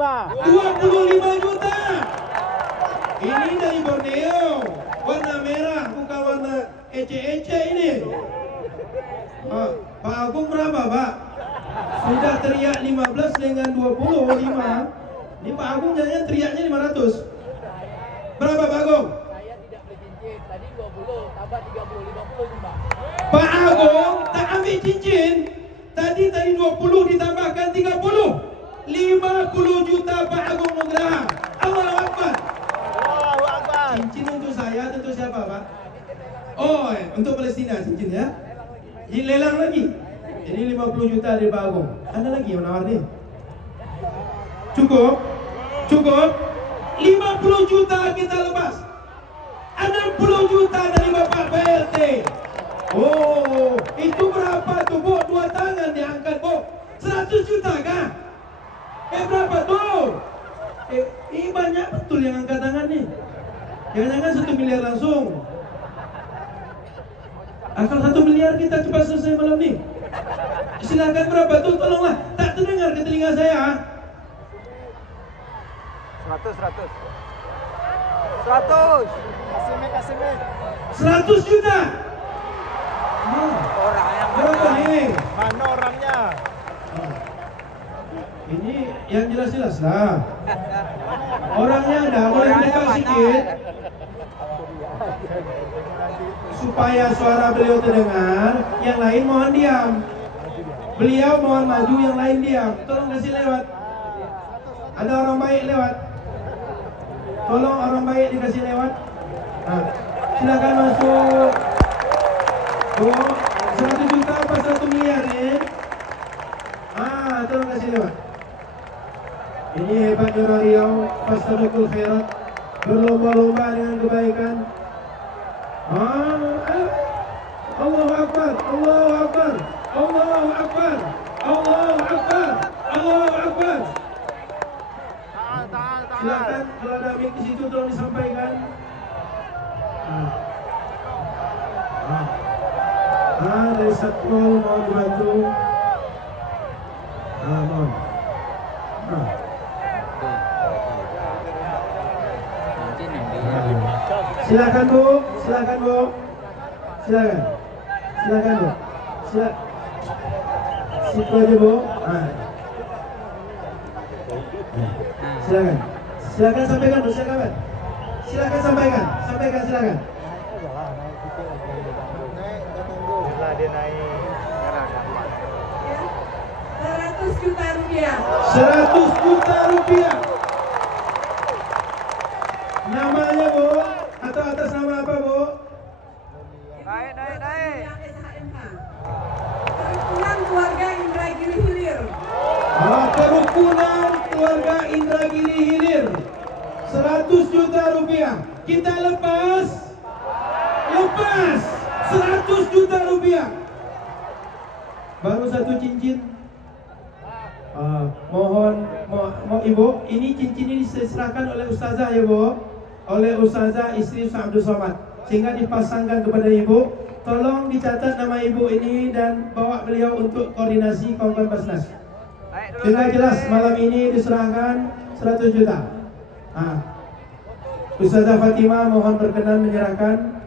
25 juta. Ini dari Borneo, warna merah, bukan warna ece-ece ini. Pak Agung berapa, Pak? Sudah teriak 15 dengan 25. Ini Pak Agung jangan teriaknya 500. Berapa Pak Agung? Saya tidak beli cincin, tadi 20, tambah 30, 50 Mbak. Pak Agung tak ambil cincin. Tadi 20 ditambahkan 30. 50 juta Pak Agung Nugraha. Allahu Akbar. Allahu Akbar. Cincin untuk saya, untuk siapa Pak? Oh, untuk Palestina cincin ya. Ini lelang lagi. Ini 50 juta dari Pak Agung. Ada lagi yang menawar nih? Cukup? Cukup? 50 juta kita lepas. 60 juta dari Bapak PLT. Oh, itu berapa tuh Bu? Dua tangan diangkat Bu. 100 juta kah? Berapa tuh? Ini banyak betul yang angkat tangan nih. Jangan-jangan 1 miliar langsung. Akal 1 miliar kita cepat selesai malam nih. Silakan berapa tuh? Tolonglah. Tak terdengar ke telinga saya. 100. 100 juta. Orang yang Berapa nih? mana orangnya? Ini yang jelas-jelas lah. Orangnya ada, boleh dekat sedikit supaya suara beliau terdengar. Yang lain mohon diam. Beliau mohon maju, yang lain diam. Tolong kasih lewat. Ada orang baik lewat. Tolong orang baik dikasih lewat. Nah, silakan masuk. Oh, 100 juta apa 1 miliar nih? Tolong kasih lewat. Ini hebatnya orang Riau, Fastabiqul khairat, berlomba-lomba dengan kebaikan. Allahu Akbar, Allahu Akbar, Allahu Akbar, Allahu Akbar, Allahu Akbar. Silakan kalau ada mic di situ tolong disampaikan. Dari Satpol mohon dibantu. Mohon. Silakan Bu, silakan Bu. Silakan. Silakan Bu. Situ aja Bu. Silakan. Silakan sampaikan Bu, silakan. Silakan sampaikan. Sampaikan silakan. Dia naik. 100 juta rupiah. 100 juta rupiah. Namanya Bu, atau atas nama apa Bu? Naik. SHMH. Kerukunan keluarga Indragiri Hilir. Kerukunan keluarga Indragiri Hilir. 100 juta rupiah. Kita lepas 100 juta rupiah. Baru satu cincin. Mohon Ibu, ini cincin ini diserahkan oleh Ustazah ya Bu, oleh Ustazah istri Ustaz Abdul Somad, sehingga dipasangkan kepada Ibu. Tolong dicatat nama Ibu ini dan bawa beliau untuk koordinasi Kongkon Basnas. Sehingga jelas malam ini diserahkan 100 juta. Ustazah Fatimah mohon berkenan menyerahkan.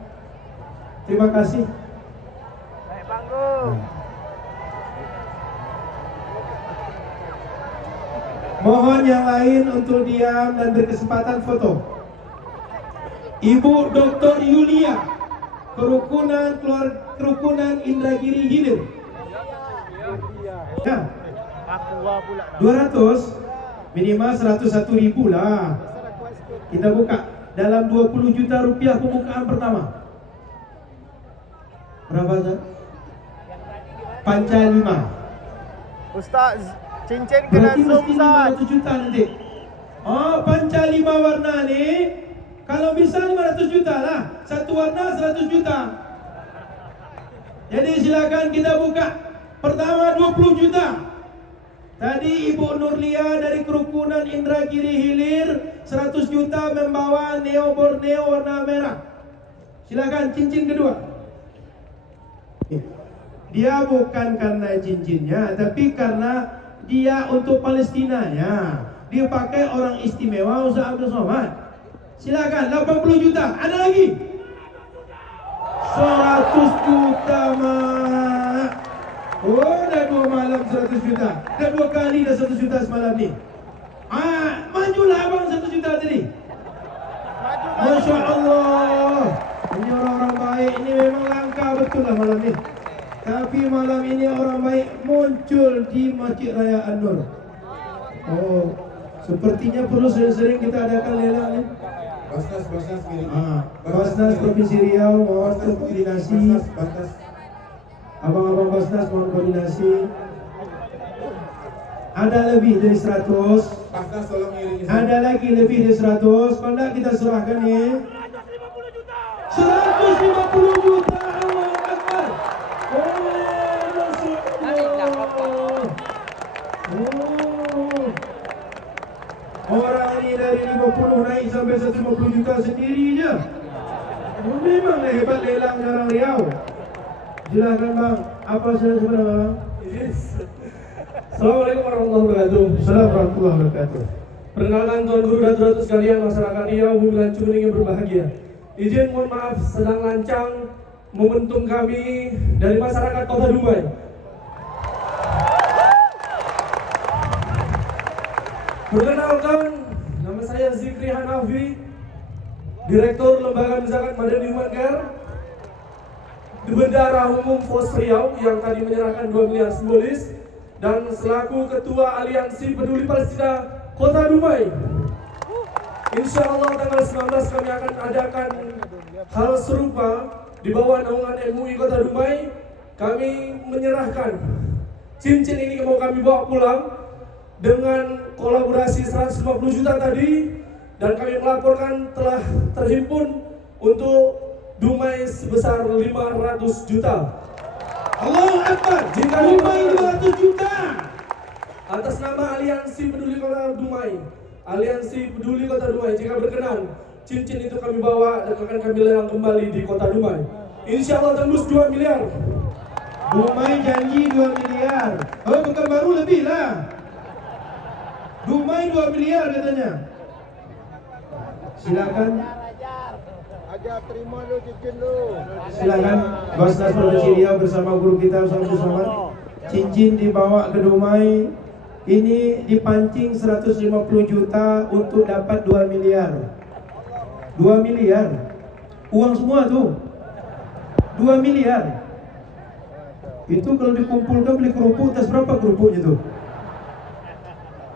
Terima kasih. Naik panggung. Mohon yang lain untuk diam dan berkesempatan foto. Ibu Dr. Yulia, kerukunan Indragiri Hilir. Ya. 200 minimal 101.000 lah. Kita buka dalam 20 juta rupiah pembukaan pertama. Berapa Zat? Panca 5. Ustaz, cincin kena Berarti zoom mesti Ustaz. 500 juta nanti. Panca 5 warna ni, kalau bisa 500 juta lah. Satu warna 100 juta. Jadi silakan kita buka. Pertama 20 juta. Tadi Ibu Nurlia dari kerukunan Indragiri Hilir 100 juta membawa Neo Borneo warna merah. Silakan cincin kedua. Dia bukan karena cincinnya, tapi karena dia untuk Palestinanya. dipakai orang istimewa Ustaz Abdul Somad. Silakan 80 juta. Ada lagi? 100 juta mak. Oh, dah 2 malam 100 juta. Dah 2 kali dah 100 juta semalam ni. Majulah abang 1 juta tadi. Masya Allah. Ini orang-orang baik. Ini memang langka betul lah malam ni. Tapi malam ini orang baik muncul di Masjid Raya An-Nur. Oh, sepertinya perlu sering-sering kita adakan lelang ni. Basnas milik. Basnas Provinsi Riau mohon koordinasi. Abang-abang Basnas mohon koordinasi. Ada lebih dari 100. Basnas tolong ngiringi. Ada lagi lebih dari 100. Kalau tak kita serahkan ni. 150 juta. Allahu Akbar. Oh, Masya Allah. Oh. Orang ni dari 50 naik sampai 150 juta sendiri je. Oh, memanglah hebat lelang orang Riau. Silakan bang. Apa saja sebenarnya bang? Assalamualaikum warahmatullahi wabarakatuh. Assalamualaikum warahmatullahi wabarakatuh. Perkenalkan Tuan Guru dan saudara sekalian masyarakat Riau, Bumilan Curing yang berbahagia. Izin mohon maaf sedang lancang momentum kami dari masyarakat Kota Dumai. Perkenalkan, nama saya Zikri Hanafi, Direktur Lembaga Zakat Madani Human Care, Bendahara Umum Pos Riau yang tadi menyerahkan 2 miliar simbolis, dan selaku Ketua Aliansi Peduli Palestina Kota Dumai. Insya Allah tanggal 19 kami akan adakan hal serupa di bawah naungan MUI Kota Dumai. Kami menyerahkan cincin ini mau kami bawa pulang dengan kolaborasi 150 juta tadi, dan kami melaporkan telah terhimpun untuk Dumai sebesar 500 juta. Allahu Akbar. Jika Dumai 200 juta. Atas nama Aliansi Peduli Kota Dumai, Aliansi Peduli Kota Dumai, jika berkenan, cincin itu kami bawa dan akan kami lelang kembali di Kota Dumai. Insya Allah tembus 2 miliar. Dumai janji 2 miliar. Oh, Pekanbaru lebih lah. Dumai 2 miliar katanya. Silakan. Ajar terima lu cincin lu. Silakan Basnas Provinsi Riau bersama guru kita Ustaz Abdul Somad. Cincin dibawa ke Dumai. Ini dipancing 150 juta untuk dapat 2 miliar. 2 miliar. Uang semua tuh. 2 miliar. Itu kalau dikumpulkan beli kerupuk, tas berapa kerupuknya tuh?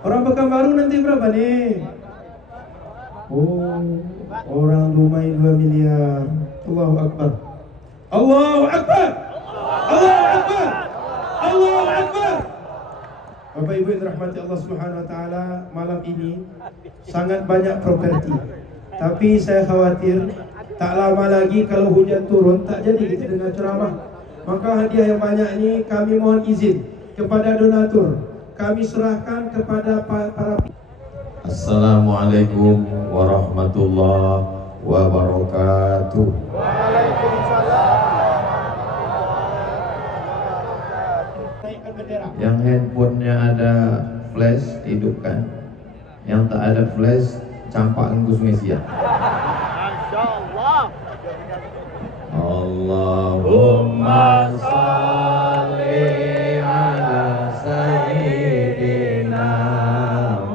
Orang Pekanbaru nanti berapa nih? Oh, orang Dumai 2 miliar. Allahu Akbar. Allahu Akbar. Allahu Akbar. Allahu Akbar. Bapak Ibu yang dirahmati Allah Subhanahu wa taala, malam ini sangat banyak properti. Tapi saya khawatir tak lama lagi kalau hujan turun tak jadi kita dengar ceramah. Maka hadiah yang banyak ini kami mohon izin kepada donatur. Kami serahkan kepada para. Assalamualaikum warahmatullahi wabarakatuh. Yang handphonenya ada flash hidupkan, yang tak ada flash campakkan Gus Mesia. Allahumma salli ala sayyidina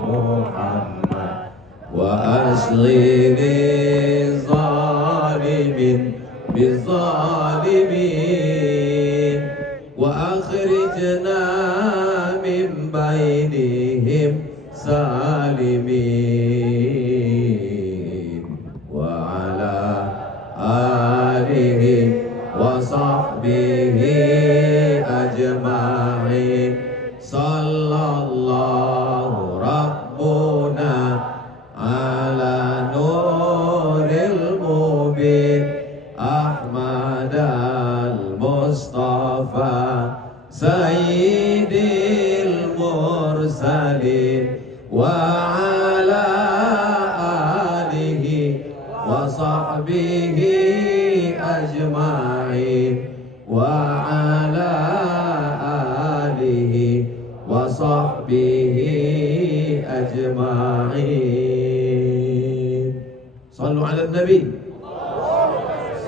Muhammad wa asghiri zalimin bizalimin wa akhrijna min bainihim salimin wa ala alihi wa sahbihi ajma'in. Sallallahu rabbuna ala nuril mubin Ahmad al-Mustafa Sayyidil mursalin wa ala أجمعين. صلوا على النبي،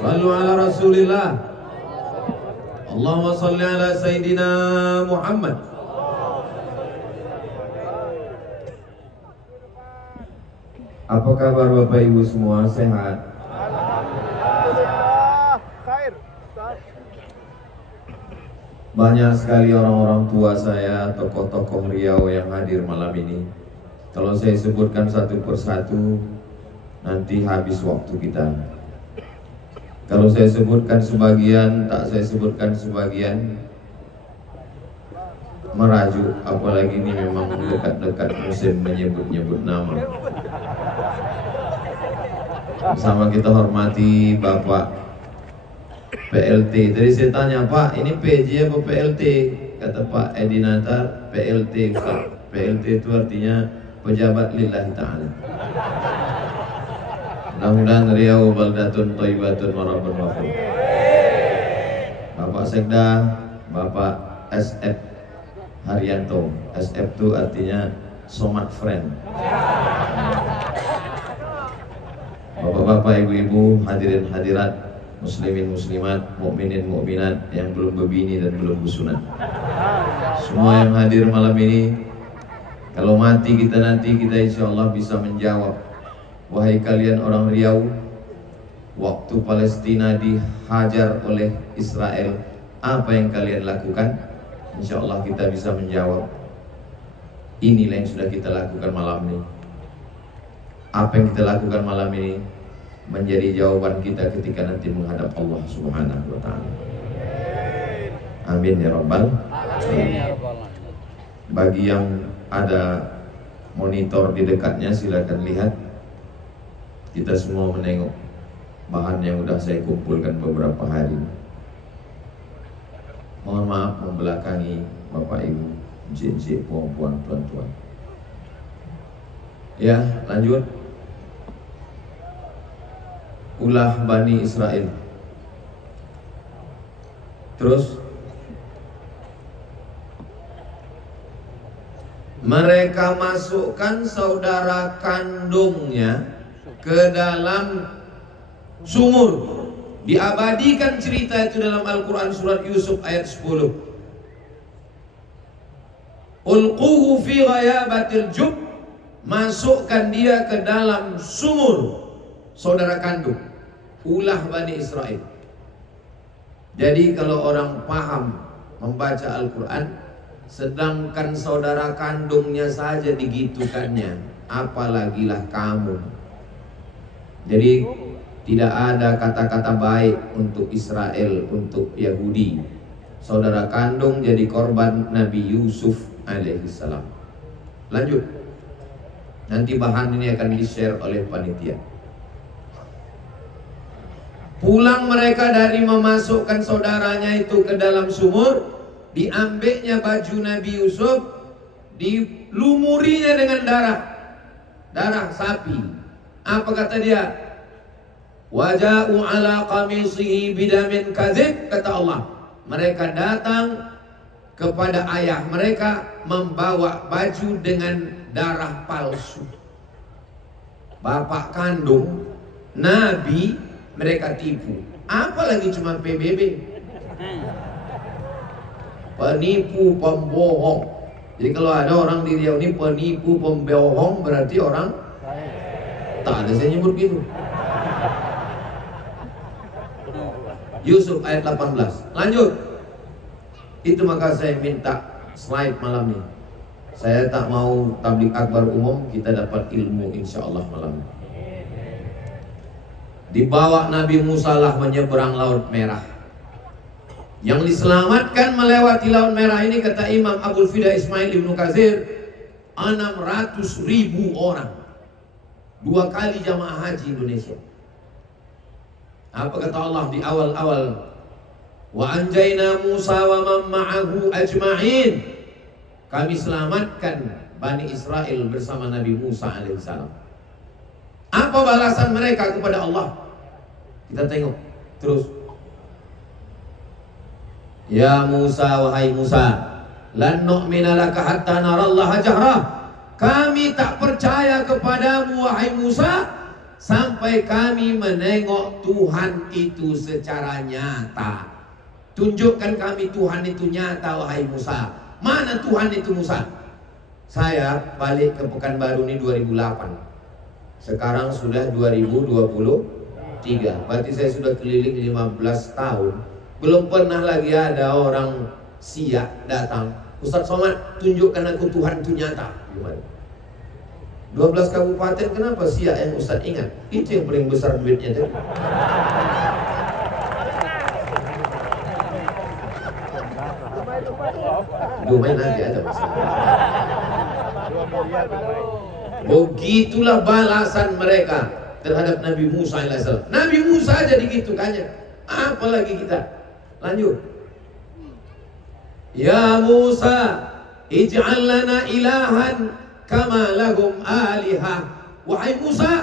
صلوا على رسول الله. اللهم صل على سيدنا محمد. Apa kabar Bapak Ibu semua, sehat? Alhamdulillah. Khair. Ustaz. Banyak sekali orang-orang tua saya, tokoh-tokoh Riau yang hadir malam ini. Kalau saya sebutkan satu persatu, nanti habis waktu kita. Kalau saya sebutkan sebagian, tak saya sebutkan sebagian, merajuk. Apalagi ini memang dekat-dekat musim menyebut-nyebut nama. Sama kita hormati Bapak PLT. Tadi saya tanya, Pak, ini PJ apa PLT? Kata Pak Edi Natar, PLT. PLT itu artinya pejabat lillahi ta'ala. Mudah-mudahan Riau baldatun thayyibatun warabun wafur. Bapak Sekda, Bapak SF Haryanto. SF itu artinya Somat Friend. Bapak-bapak, ibu-ibu, hadirin hadirat, muslimin muslimat, mukminin mukminat yang belum berbini dan belum bersunat. Semua yang hadir malam ini, kalau mati kita nanti, kita insya Allah bisa menjawab. Wahai kalian orang Riau, waktu Palestina dihajar oleh Israel, apa yang kalian lakukan? Insya Allah kita bisa menjawab. Inilah yang sudah kita lakukan malam ini. Apa yang kita lakukan malam ini menjadi jawaban kita ketika nanti menghadap Allah Subhanahu wa ta'ala. Amin ya rabbal alamin. Bagi yang ada monitor di dekatnya, silakan lihat. Kita semua menengok bahan yang sudah saya kumpulkan beberapa hari. Mohon maaf membelakangi Bapak Ibu, encik-encik, puan-puan, tuan-tuan. Ya, lanjut. Ulah Bani Israel. Terus mereka masukkan saudara kandungnya ke dalam sumur. Diabadikan cerita itu dalam Al-Quran surat Yusuf ayat 10. Ulquhu fi ghayabatil jub, masukkan dia ke dalam sumur saudara kandung. Ulah Bani Israel. Jadi kalau orang paham membaca Al-Quran, sedangkan saudara kandungnya saja digitukannya, apalagilah kamu. Jadi tidak ada kata-kata baik untuk Israel, untuk Yahudi. Saudara kandung jadi korban Nabi Yusuf alaihissalam. Lanjut. Nanti bahan ini akan di-share oleh panitia. Pulang mereka dari memasukkan saudaranya itu ke dalam sumur, diambilnya baju Nabi Yusuf, dilumurinya dengan darah sapi. Apa kata dia? Waja'u ala qamisihi bidamin kadzib, kata Allah. Mereka datang kepada ayah mereka membawa baju dengan darah palsu. Bapak kandung Nabi mereka tipu. Apalagi cuma PBB. Penipu, pembohong. Jadi kalau ada orang di Riau ini penipu, pembohong, berarti orang tak ada saya nyebut gitu. Yusuf ayat 18. Lanjut. Itu maka saya minta slide malam ini. Saya tak mau tablik akbar umum, kita dapat ilmu insya Allah malam ini. Dibawa Nabi Musa lah menyeberang Laut Merah. Yang diselamatkan melewati Laut Merah ini, kata Imam Abul Fida Ismail Ibnu Katsir, 600.000 orang. 2 kali jamaah haji Indonesia. Apa kata Allah di awal-awal? Wa anjayna Musa wa man ma'ahu ajma'in. Kami selamatkan Bani Israel bersama Nabi Musa alaihissalam. Apa balasan mereka kepada Allah? Kita tengok terus. Ya Musa, wahai Musa, lan nu'mina laka hatta narallaha jahrah. kami tak percaya kepadamu wahai Musa sampai kami menengok Tuhan itu secara nyata. Tunjukkan kami Tuhan itu nyata wahai Musa. Mana Tuhan itu Musa? Saya balik ke Pekanbaru ini 2008. Sekarang sudah 2023. Berarti saya sudah keliling 15 tahun. Belum pernah lagi ada orang Siak datang, Ustaz Somad, tunjukkan aku Tuhan itu nyata. Gimana? 12 kabupaten, kenapa Siak yang Ustaz ingat? Itu yang paling besar duitnya tuh. Dumai nanti ada masalah. Begitulah balasan mereka terhadap Nabi Musa AS. Nabi Musa aja digitukannya, apalagi kita. Lanjut. Ya Musa, ij'al lana ilahan kama lahum alihah. Wahai Musa,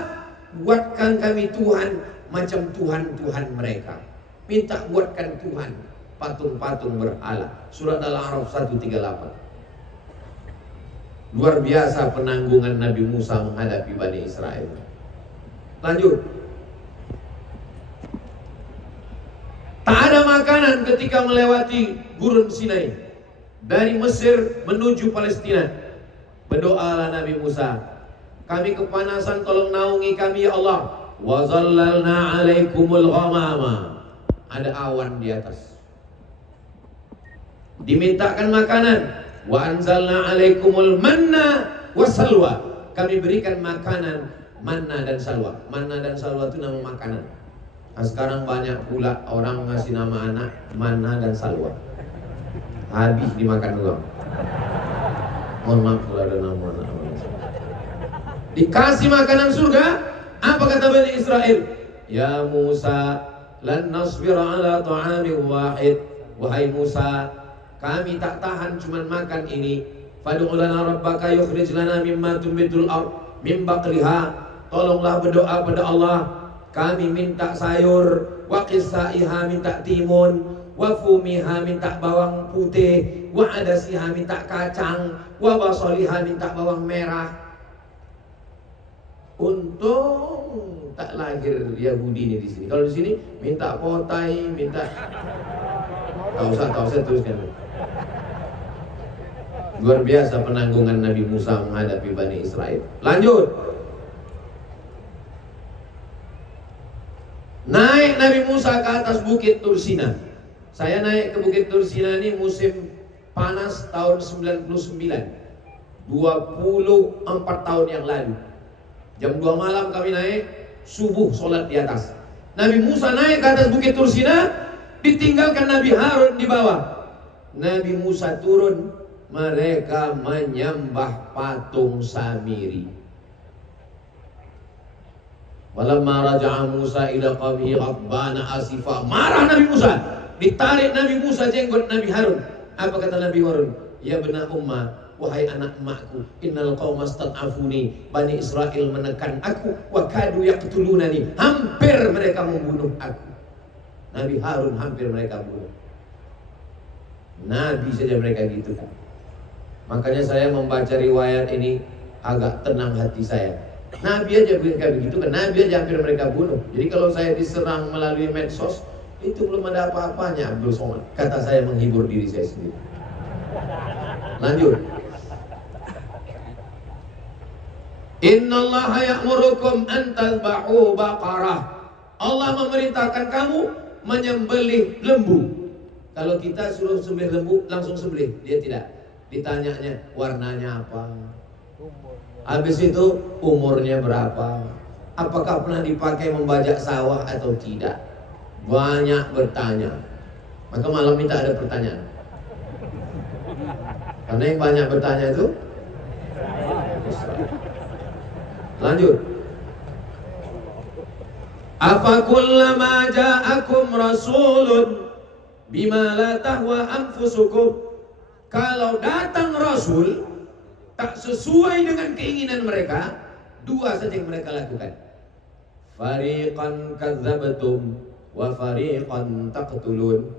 buatkan kami Tuhan macam Tuhan-Tuhan mereka. Minta buatkan Tuhan patung-patung berhala. Surat Al-A'raf 138. Luar biasa penanggungan Nabi Musa menghadapi Bani Israel. Lanjut. Tak ada makanan ketika melewati gurun Sinai dari Mesir menuju Palestina. Berdoalah Nabi Musa, kami kepanasan, tolong naungi kami ya Allah. Wa zallalna 'alaikumul ghamama. Ada awan di atas. Dimintakan makanan. Wa anzalna 'alaikumul manna wassalwa. Kami berikan makanan manna dan salwa. Manna dan salwa itu nama makanan. Nah, sekarang banyak pula orang ngasih nama anak manna dan salwa. Habis dimakan doang. Mohon maaf kalau ada nama anak. Dikasih makanan surga. Apa kata Bani Israel? Ya Musa, lan nasbira ala ta'amin wahid. Wahai Musa, kami tak tahan cuman makan ini. Fad'u lana rabbaka yukhrij lana mimma tumbitul ard min baqliha. Tolonglah berdoa pada Allah. Kami minta sayur, wa qissaiha minta timun, wa fumiha minta bawang putih, wa adasiha minta kacang, wa basaliha minta bawang merah. Untung tak lahir Yahudi ini di sini. Kalau di sini minta potai, minta tak usah teruskan. Luar biasa penanggungan Nabi Musa menghadapi Bani Israel. Lanjut. Naik Nabi Musa ke atas bukit Tursina. Saya naik ke bukit Tursina ini musim panas tahun 99. 24 tahun yang lalu. Jam 2 malam kami naik, subuh sholat di atas. Nabi Musa naik ke atas bukit Tursina, ditinggalkan Nabi Harun di bawah. Nabi Musa turun, mereka menyembah patung Samiri. Walamma raja'a Musa ila qaumihi ghadbana asifa. Marah Nabi Musa, ditarik Nabi Musa jenggot Nabi Harun. Apa kata Nabi Harun? Ya bena umma, wahai anak emakku, innal qauma stad'afuni. Bani Israel menekan aku, wa kadu yaqtulunani. Hampir mereka membunuh aku. Nabi Harun hampir mereka bunuh. Nabi saja mereka gitu kan. Makanya saya membaca riwayat ini agak tenang hati saya. Nabi aja begitu kan, Nabi aja hampir mereka bunuh. Jadi kalau saya diserang melalui medsos, itu belum ada apa-apanya Abdul Somad. Kata saya menghibur diri saya sendiri. Lanjut. Innallaha ya'murukum an tadhbahu baqarah. Allah memerintahkan kamu menyembelih lembu. Kalau kita suruh sembelih lembu, langsung sembelih. Dia tidak. Ditanyanya warnanya apa, habis itu umurnya berapa, apakah pernah dipakai membajak sawah atau tidak. Banyak bertanya. Maka malam ini tak ada pertanyaan. Karena yang banyak bertanya itu lanjut. Afa kullama ja'akum rasulun bima la tahwa anfusukum. Kalau datang rasul tak sesuai dengan keinginan mereka, dua saja yang mereka lakukan. Fariqan kadzdzabtum wa fariqan taqtulun.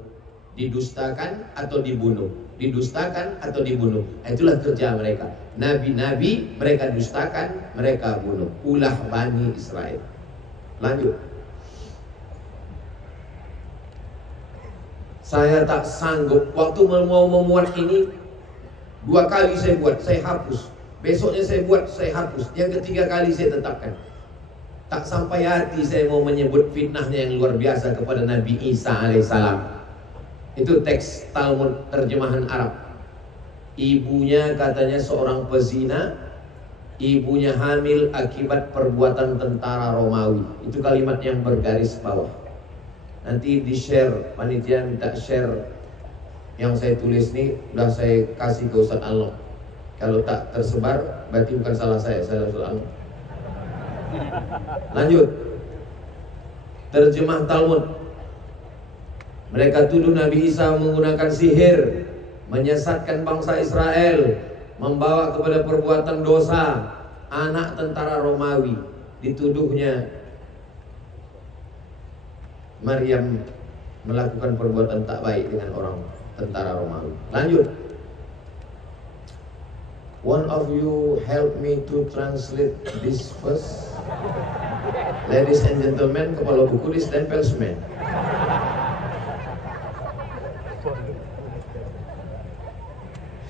Didustakan atau dibunuh. didustakan atau dibunuh. Itulah kerja mereka. Nabi-nabi mereka dustakan, mereka bunuh. Ulah Bani Israel. Lanjut. Saya tak sanggup. Waktu mau memuat ini, 2 kali saya buat, saya hapus. Besoknya saya buat, saya hapus. Yang ketiga kali saya tetapkan. Tak sampai hati saya mau menyebut fitnahnya yang luar biasa kepada Nabi Isa alaihissalam. Itu teks Talmud terjemahan Arab. Ibunya katanya seorang pezina, ibunya hamil akibat perbuatan tentara Romawi. Itu kalimat yang bergaris bawah. Nanti di share, panitia minta share yang saya tulis ini, udah saya kasih ke Ustaz Alno. Kalau tak tersebar berarti bukan salah saya Ustaz Alno. Lanjut. Terjemah Talmud. Mereka tuduh Nabi Isa menggunakan sihir, menyesatkan bangsa Israel, membawa kepada perbuatan dosa. Anak tentara Romawi dituduhnya Maryam melakukan perbuatan tak baik dengan orang tentara Romawi. Lanjut. One of you help me to translate this verse. Ladies and gentlemen, kepala buku distempel semen.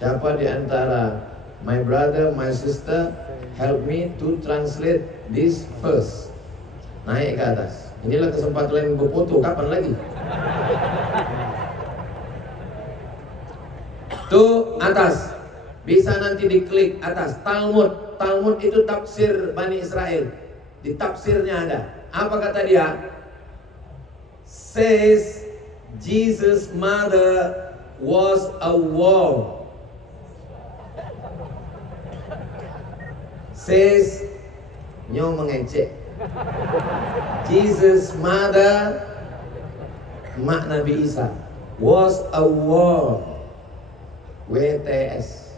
Siapa di antara my brother, my sister, help me to translate this verse. Naik ke atas. Inilah kesempatan lain berfoto. Kapan lagi? Tuh atas. Bisa nanti diklik atas. Talmud. Talmud itu tafsir Bani Israel. Di tafsirnya ada. Apa kata dia? Says Jesus' mother was a whore. Says Nyo mengecek. Jesus' mother, mak Nabi Isa, was a whore. WTS.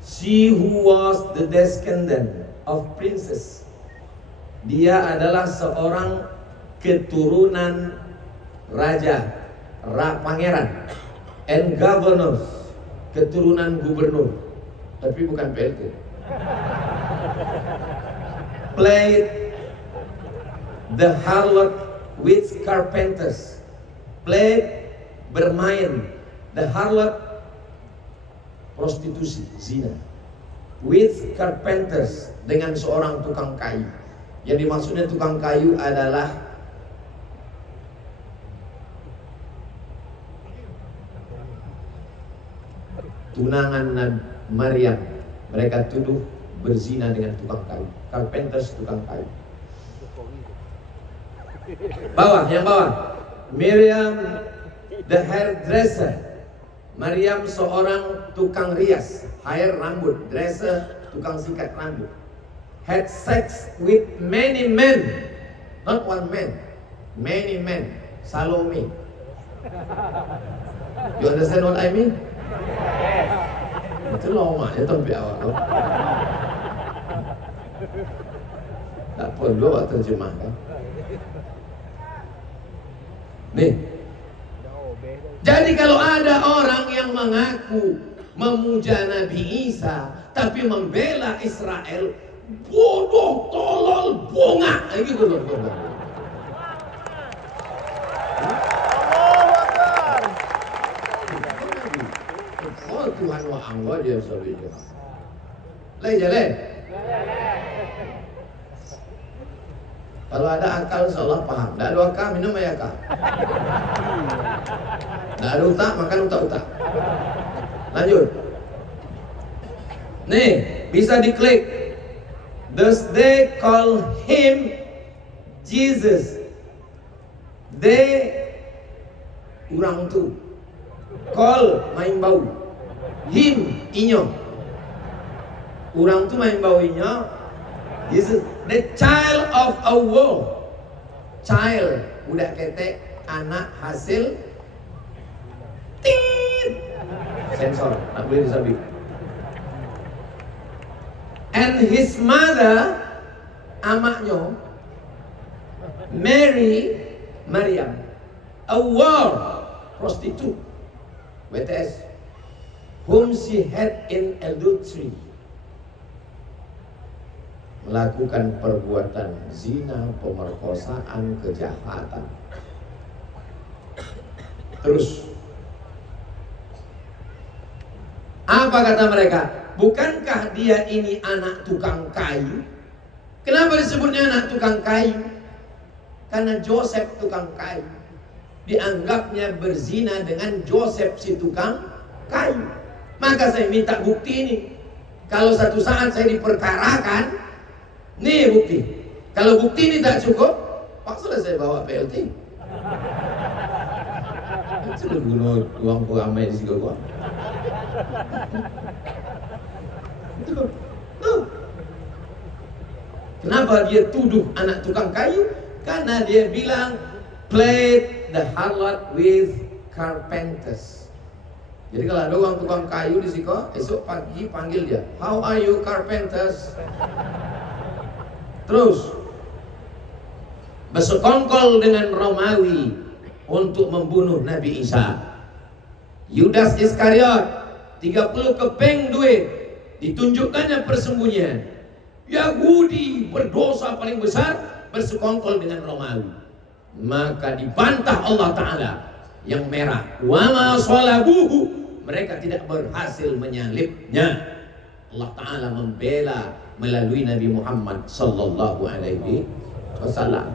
She who was the descendant of princess. Dia adalah seorang keturunan raja, pangeran, and governors, keturunan gubernur, tapi bukan PLT. Played the harlot with carpenters. Played, bermain, the harlot, prostitusi, zina, with carpenters, dengan seorang tukang kayu. Yang dimaksudnya tukang kayu adalah tunangan Maryam. Mereka tuduh berzina dengan tukang kayu. Carpenters, tukang kayu. Bawah, yang bawah. Miriam the hairdresser. Maryam seorang tukang rias, hair rambut, dresser, tukang sikat rambut. Had sex with many men, not one man, many men. Salome. You understand what I mean? Itu lama ya tempat awak. Tak perlu awak terjemahkan. Nih. Jadi kalau ada orang yang mengaku memuja Nabi Isa tapi membela Israel, bodoh, tolol, bongak, gitu loh. Oh Tuhan wa anggo dia sabija. Leh. Kalau ada akal seolah paham. Tidak ada akal minum ya akal. Tidak ada utak makan utak. Lanjut. Nih bisa diklik. Thus they call him Jesus. They urang tu. Call main bau. Him inyo. Urang tu main bau inyo. Jesus, the child of a war. Child, budak ketek, anak hasil tit. Sensor, tak boleh disabik. And his mother, amaknya, Maryam, a war, prostitute. WTS, whom she had in adultery, melakukan perbuatan zina, pemerkosaan, kejahatan. Terus apa kata mereka? Bukankah dia ini anak tukang kayu? Kenapa disebutnya anak tukang kayu? Karena Joseph tukang kayu. Dianggapnya berzina dengan Joseph si tukang kayu. Maka saya minta bukti ini. Kalau satu saat saya diperkarakan, nih bukti. Kalau bukti ini tak cukup, paksalah saya bawa PLT. Sudah bunuh uang ramai di situ gua. Kenapa dia tuduh anak tukang kayu? Karena dia bilang played the harlot with carpenters. Jadi kalau ada orang tukang kayu di situ, esok pagi panggil dia, how are you carpenters? Terus bersekongkol dengan Romawi untuk membunuh Nabi Isa. Yudas Iskariot 30 keping duit ditunjukkannya persembunyian. Yahudi berdosa paling besar bersekongkol dengan Romawi. Maka dibantah Allah Ta'ala yang merah. Wa ma salabuhu, mereka tidak berhasil menyalibnya. Allah Ta'ala membela melalui Nabi Muhammad sallallahu alaihi wasallam.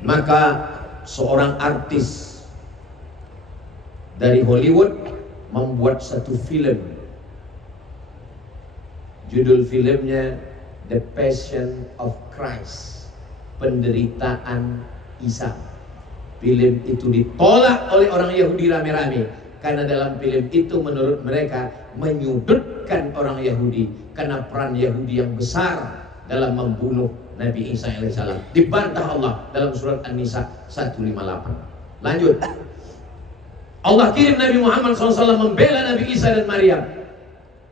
Maka seorang artis dari Hollywood membuat satu film. Judul filmnya The Passion of Christ, penderitaan Isa. Film itu ditolak oleh orang Yahudi rame-rame karena dalam film itu menurut mereka menyudutkan orang Yahudi karena peran Yahudi yang besar dalam membunuh Nabi Isa alaihissalam. Dibantah Allah dalam surat An-Nisa 158. Lanjut. Allah kirim Nabi Muhammad SAW membela Nabi Isa dan Maryam.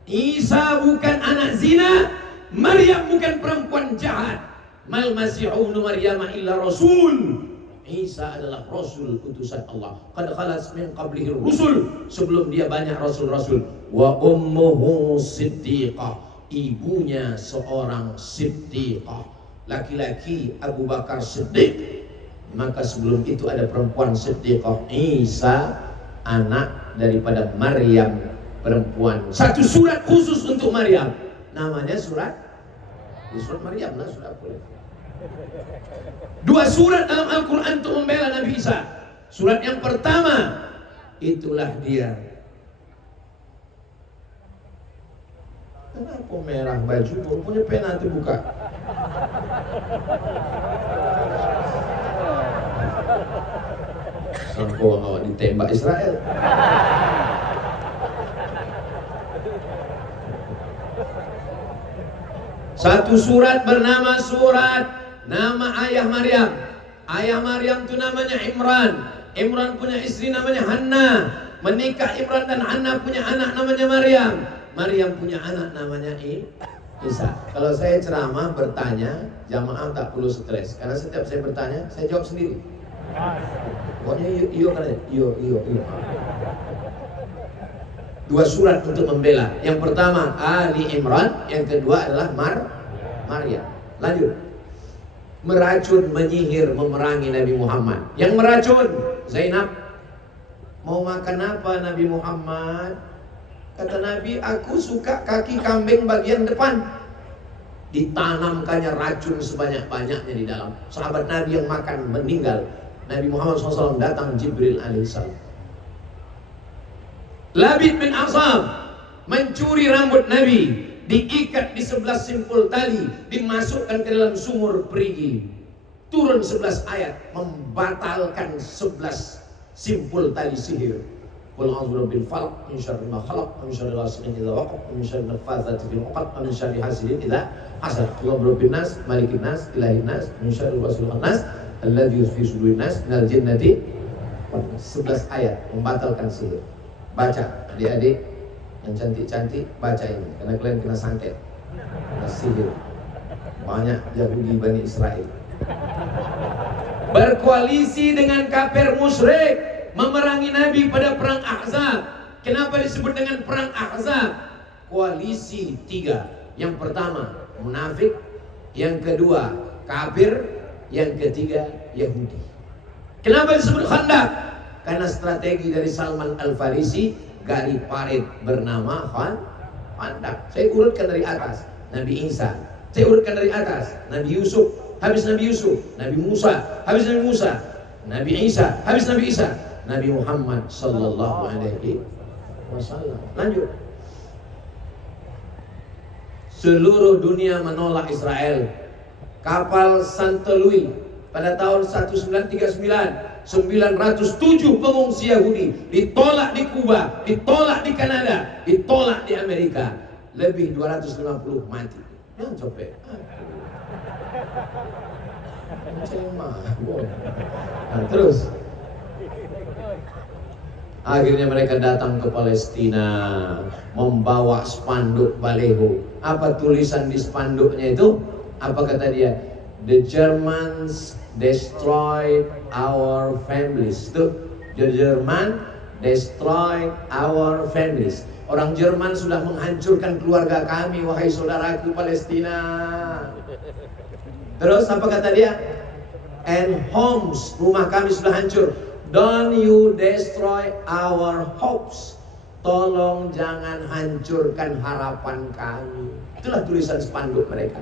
Isa bukan anak zina, Maryam bukan perempuan jahat. Mal Masihu ibnu Maryam illa rasul. Isa adalah rasul utusan Allah. Qad khalas min qablihi rusul, sebelum dia banyak rasul-rasul. Wa ummuhu siddiqah, ibunya seorang siddiqah. Laki-laki Abu Bakar Siddiq. Maka sebelum itu ada perempuan siddiqah. Isa anak daripada Maryam, perempuan. Satu surat khusus untuk Maryam, namanya surat Maryam lah, surat boleh. Dua surat dalam Al-Quran untuk membela Nabi Isa. Surat yang pertama, itulah dia. Kenapa merah baju? Punya pena nanti buka. Sampai awak ditembak Israel. Satu surat bernama surat nama ayah Maryam. Ayah Maryam itu namanya Imran. Imran punya istri namanya Hanna. Menikah Imran dan Hanna punya anak namanya Maryam. Maryam punya anak namanya Isa. Kalau saya ceramah bertanya, jamaah tak perlu stres. Karena setiap saya bertanya, saya jawab sendiri. Pokoknya iyo kan ya? Iyo. Dua surat untuk membela. Yang pertama Ali Imran, yang kedua adalah Maryam. Lanjut. Meracun, menyihir, memerangi Nabi Muhammad. Yang meracun Zainab. Mau makan apa Nabi Muhammad? Kata Nabi, aku suka kaki kambing bagian depan. Ditanamkannya racun sebanyak-banyaknya di dalam. Sahabat Nabi yang makan meninggal. Nabi Muhammad SAW datang, Jibril alaihissalam. Labid bin Asam mencuri rambut Nabi, diikat di 11 simpul tali, dimasukkan ke dalam sumur perigi. Turun 11 ayat membatalkan 11 simpul tali sihir. Qul a'udzu birabbil falaq min syarri ma khalaq min syarri ghasiqin idza waqab min syarri nafatsati fil 'uqad min syarri hasidin idza hasad. Qul birabbin nas malikin nas ilahin nas min syarri wasilin nas alladzi fi sudurin nas minal jinnati. 11 ayat membatalkan sihir. Baca adik-adik yang cantik-cantik, baca ini karena kalian kena santet, kena sihir. Banyak Yahudi Bani Israel berkoalisi dengan kafir musyrik memerangi Nabi pada perang Ahzab. Kenapa disebut dengan perang Ahzab? Koalisi tiga. Yang pertama munafik, yang kedua kafir, yang ketiga Yahudi. Kenapa disebut Khandaq? Karena strategi dari Salman Al-Farisi, garis parit bernama Khandaq. Saya urutkan dari atas, Nabi Isa. Saya urutkan dari atas, Nabi Yusuf. Habis Nabi Yusuf, Nabi Musa. Habis Nabi Musa, Nabi Isa. Habis Nabi Isa, Nabi Muhammad sallallahu alaihi wasallam. Lanjut. Seluruh dunia menolak Israel. Kapal Santo Louis pada tahun 1939, 907 pengungsi Yahudi ditolak di Kuba, ditolak di Kanada, ditolak di Amerika. Lebih 250 mati. Yang copet. Nah, terus akhirnya mereka datang ke Palestina membawa spanduk baleho. Apa tulisan di spanduknya itu? Apa kata dia? The Germans destroyed our families. Tuh, the German destroyed our families. Orang Jerman sudah menghancurkan keluarga kami, wahai saudaraku Palestina. Terus apa kata dia? And homes, rumah kami sudah hancur. Don't you destroy our hopes. Tolong jangan hancurkan harapan kami. Itulah tulisan spanduk mereka.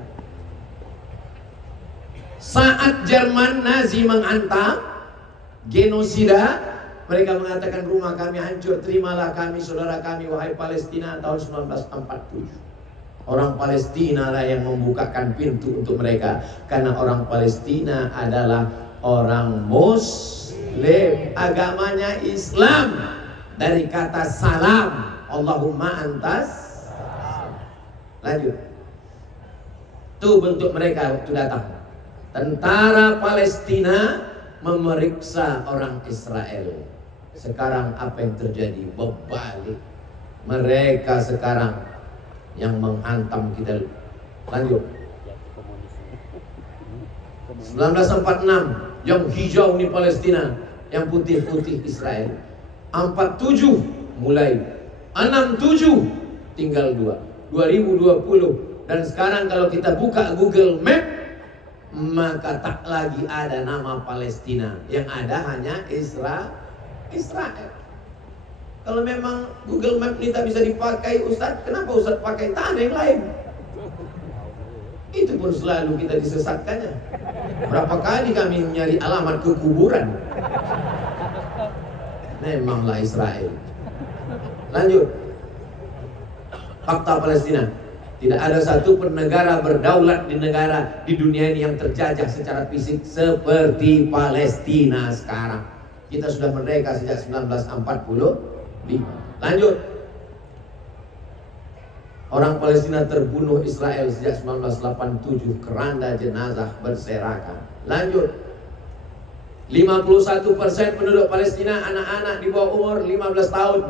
Saat Jerman Nazi menghantam, genosida, mereka mengatakan rumah kami hancur, terimalah kami, saudara kami, wahai Palestina, tahun 1947. Orang Palestina lah yang membukakan pintu untuk mereka. Karena orang Palestina adalah orang Muslim, agamanya Islam. Dari kata salam, Allahumma antas. Lanjut. Itu bentuk mereka waktu datang. Tentara Palestina memeriksa orang Israel. Sekarang apa yang terjadi? Berbalik. Mereka sekarang yang menghantam kita. Lanjut. 1946, yang hijau ini Palestina, yang putih-putih Israel. 47 mulai, 67 tinggal 2. 2020 dan sekarang kalau kita buka Google Map, maka tak lagi ada nama Palestina, yang ada hanya Israel. Kalau memang Google Map ini tak bisa dipakai Ustaz, kenapa Ustaz pakai tanah yang lain? Itu pun selalu kita disesatkannya. Berapa kali kami mencari alamat ke kuburan. Memanglah Israel. Lanjut. Fakta Palestina. Tidak ada satu pun negara berdaulat di dunia ini yang terjajah secara fisik seperti Palestina sekarang. Kita sudah merdeka sejak 1945. Lanjut. Orang Palestina terbunuh Israel sejak 1987, keranda jenazah berserakan. Lanjut. 51% penduduk Palestina anak-anak di bawah umur 15 tahun.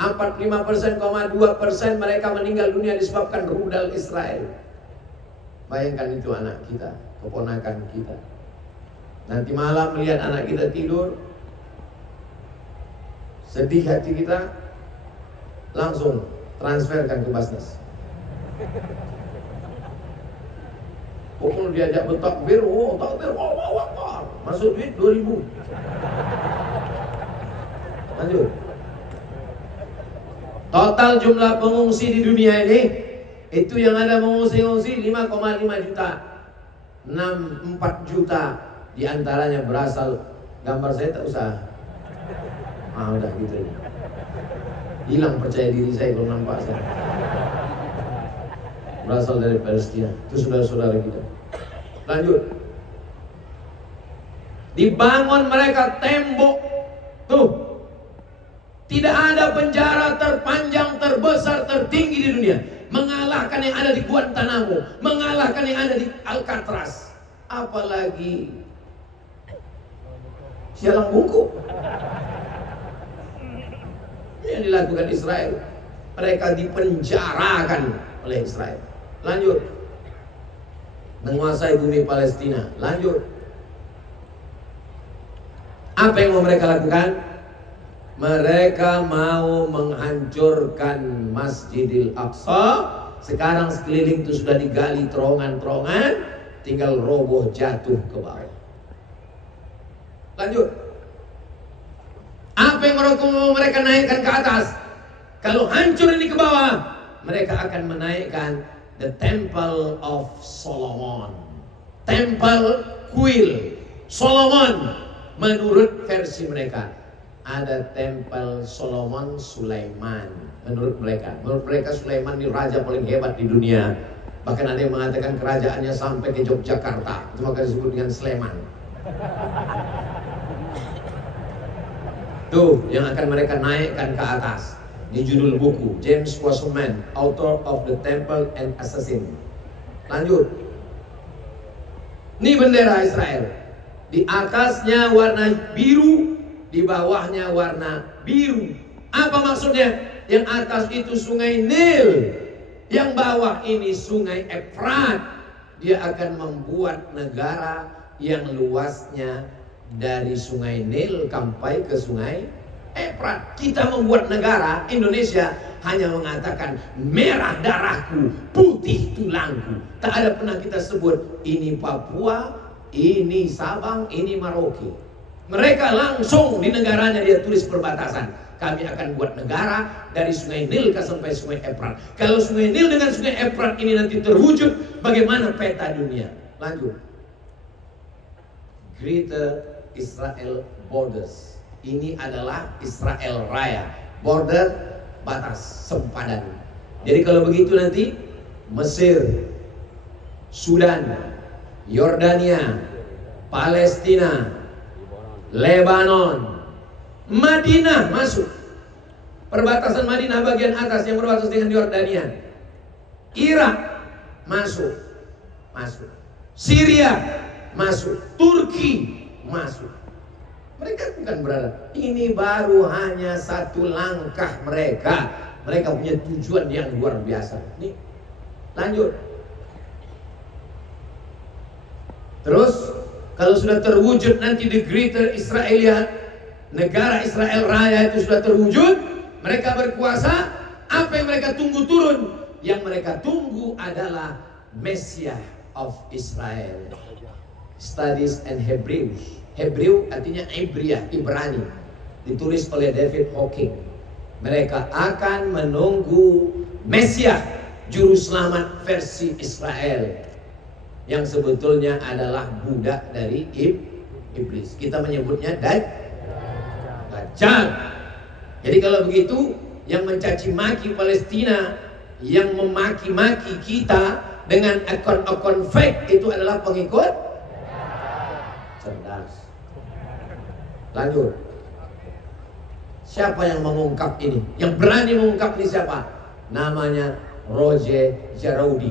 45,2% mereka meninggal dunia disebabkan rudal Israel. Bayangkan itu anak kita, keponakan kita. Nanti malam melihat anak kita tidur, sedih hati kita, langsung transferkan ke Basnas. Pokoknya diajak bertakbir, takbir, masuk duit 2.000. Lanjut. Total jumlah pengungsi di dunia ini, itu yang ada mengungsi 5,5 juta. 4 juta diantaranya berasal, gambar saya tak usah. Udah gitu. Hilang percaya diri saya kalau nampak saya. Berasal dari Palestina. Itu saudara-saudara kita. Lanjut. Dibangun mereka tembok. Tuh. Tidak ada penjara terpanjang, terbesar, tertinggi di dunia. Mengalahkan yang ada di Guantanamo. Mengalahkan yang ada di Alcatraz. Apalagi Sialang Bungku. Ini yang dilakukan Israel. Mereka dipenjarakan oleh Israel. Lanjut. Menguasai bumi Palestina. Lanjut. Apa yang mau mereka lakukan? Mereka mau menghancurkan Masjidil Aqsa. Sekarang sekeliling itu sudah digali terowongan-terowongan, tinggal roboh jatuh ke bawah. Lanjut. Apa yang mau mereka naikkan ke atas? Kalau hancur ini ke bawah, mereka akan menaikkan the Temple of Solomon. Temple kuil Solomon. Menurut versi mereka, ada Temple Solomon Sulaiman. Menurut mereka Sulaiman ini raja paling hebat di dunia. Bahkan ada yang mengatakan kerajaannya sampai ke Yogyakarta. Itu maka disebut dengan Sleman. Tuh yang akan mereka naikkan ke atas. Di judul buku James Wasserman, author of The Temple and Assassin. Lanjut. Ini bendera Israel. Di atasnya warna biru, di bawahnya warna biru. Apa maksudnya? Yang atas itu sungai Nil, yang bawah ini sungai Efrat. Dia akan membuat negara yang luasnya dari sungai Nil sampai ke sungai Efrat. Kita membuat negara Indonesia hanya mengatakan merah darahku, putih tulangku. Tak ada pernah kita sebut ini Papua, ini Sabang, ini Merauke. Mereka langsung di negaranya dia tulis perbatasan. Kami akan buat negara dari sungai Nil ke sampai sungai Efrat. Kalau sungai Nil dengan sungai Efrat ini nanti terwujud, bagaimana peta dunia? Lanjut. Greater Israel Borders. Ini adalah Israel Raya. Border, batas, sempadan. Jadi kalau begitu nanti Mesir, Sudan, Yordania, Palestina, Lebanon, Madinah masuk. Perbatasan Madinah bagian atas yang berbatasan dengan Yordania. Irak masuk. Syria masuk. Turki masuk. Mereka bukan berada. Ini baru hanya satu langkah mereka. Mereka punya tujuan yang luar biasa. Nih, lanjut. Terus kalau sudah terwujud nanti di Greater Israelia, negara Israel Raya itu sudah terwujud, mereka berkuasa. Apa yang mereka tunggu turun? Yang mereka tunggu adalah Messiah of Israel. Studies and Hebrews. Hebreu artinya Ibria, Ibrani. Ditulis oleh David Hawking. Mereka akan menunggu Messiah, juru selamat versi Israel, yang sebetulnya adalah budak dari iblis. Kita menyebutnya Dajjal. Jadi kalau begitu, yang mencaci maki Palestina, yang memaki-maki kita dengan akun-akun fake, itu adalah pengikut cerdas. Lanjut. Siapa yang mengungkap ini? Yang berani mengungkap ini siapa? Namanya Roger Jaraudi.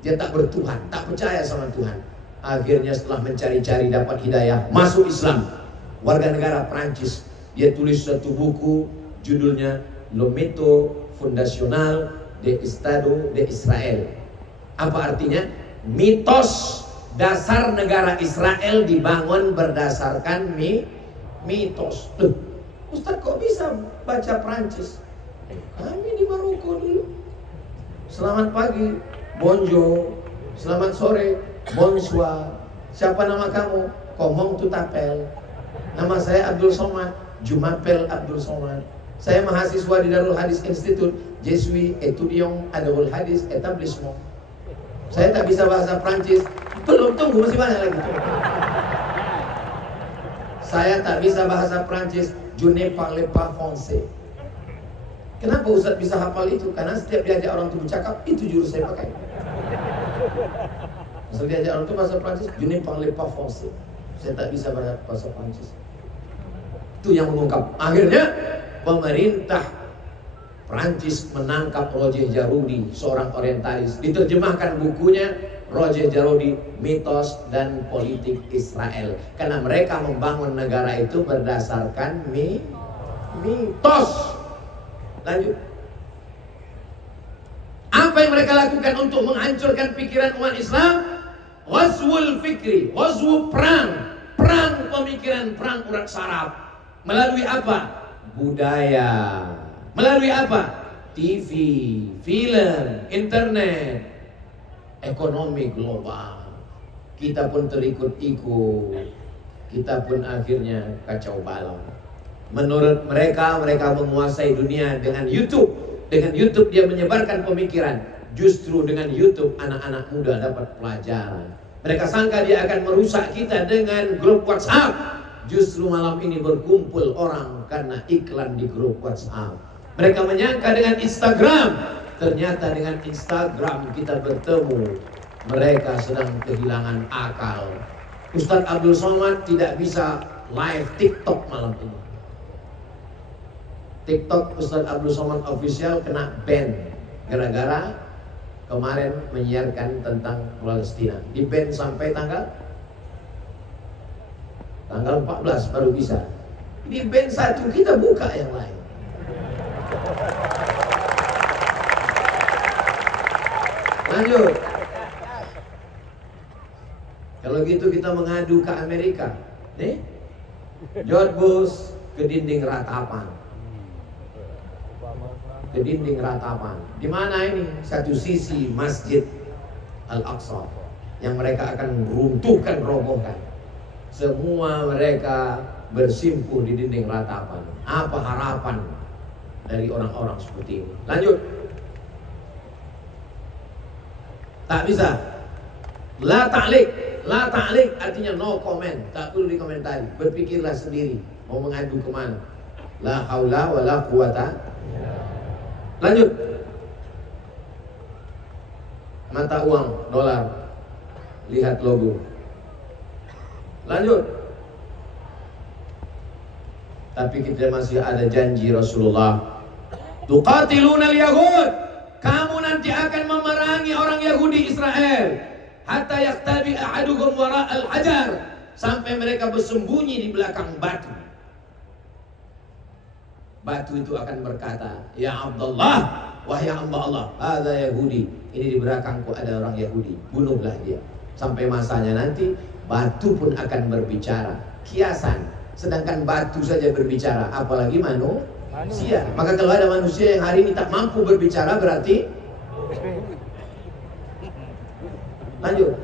Dia tak bertuhan, tak percaya sama Tuhan. Akhirnya setelah mencari-cari dapat hidayah, masuk Islam. Warga negara Prancis. Dia tulis satu buku, judulnya Le Mito Fondational de Estado de Israel. Apa artinya? Mitos dasar negara Israel dibangun berdasarkan mitos. Loh, Ustaz kok bisa baca Prancis? Kami di Maroko dulu. Selamat pagi, bonjour. Selamat sore, bonsoir. Siapa nama kamu? Comment tu t'appelles? Nama saya Abdul Somad. Je m'appelle Abdul Somad. Saya mahasiswa di Darul Hadis Institute. Je suis étudiant à Darul Hadis Etablissement. Saya tak bisa bahasa Prancis. Belum, tunggu, masih banyak lagi. Saya tak bisa bahasa Prancis. Je ne parle pas français. Kenapa Ustaz bisa hafal itu? Karena setiap diajak orang itu bercakap, itu jurus saya pakai. Misal diajak orang itu bahasa Prancis, je ne parle pas français. Saya tak bisa bahasa Prancis. Itu yang mengungkap. Akhirnya pemerintah Prancis menangkap Roger Jaraudi, seorang orientalis. Diterjemahkan bukunya Roger Jaraudi, Mitos dan Politik Israel. Karena mereka membangun negara itu berdasarkan mitos. Lanjut. Apa yang mereka lakukan untuk menghancurkan pikiran umat Islam? Ghazwul fikri, ghazwu perang pemikiran, perang urat saraf. Melalui apa? budaya. Melalui apa? TV, film, internet, ekonomi global. Kita pun terikut-ikut. Kita pun akhirnya kacau balau. Menurut mereka, mereka menguasai dunia dengan YouTube. Dengan YouTube dia menyebarkan pemikiran. Justru dengan YouTube anak-anak muda dapat pelajaran. Mereka sangka dia akan merusak kita dengan grup WhatsApp. Justru malam ini berkumpul orang karena iklan di grup WhatsApp. Mereka menyangka dengan Instagram. Ternyata dengan Instagram kita bertemu. Mereka sedang kehilangan akal. Ustadz Abdul Somad tidak bisa live TikTok malam ini. TikTok Ustadz Abdul Somad Official kena ban gara-gara kemarin menyiarkan tentang Palestina. Di ban sampai tanggal 14 baru bisa. Di ban satu, kita buka yang lain. Lanjut. Kalau gitu kita mengadu ke Amerika. Nih, George Bush ke dinding ratapan. Ke dinding ratapan. Di mana ini? Satu sisi Masjid Al-Aqsa yang mereka akan runtuhkan, robohkan. Semua mereka bersimpuh di dinding ratapan. Apa harapan dari orang-orang seperti ini? Lanjut. Tak bisa. La ta'liq. La ta'liq artinya no comment, tak perlu dikomentari. Berpikirlah sendiri mau mengadu kemana. La haula wa la quwata. Lanjut. Mata uang dolar, lihat logo. Lanjut. Tapi kita masih ada janji Rasulullah. Tuqatiluna al-yahud. Kamu nanti akan memerangi orang Yahudi Israel. Hatta yaktabi ahadukum wara al-hajar, sampai mereka bersembunyi di belakang batu. Batu itu akan berkata, ya Abdullah, wahai hamba Allah, ada Yahudi, ini di belakangku ada orang Yahudi, bunuhlah dia. Sampai masanya nanti batu pun akan berbicara. Kiasan, sedangkan batu saja berbicara, apalagi manusia. Maka kalau ada manusia yang hari ini tak mampu berbicara, berarti lanjut.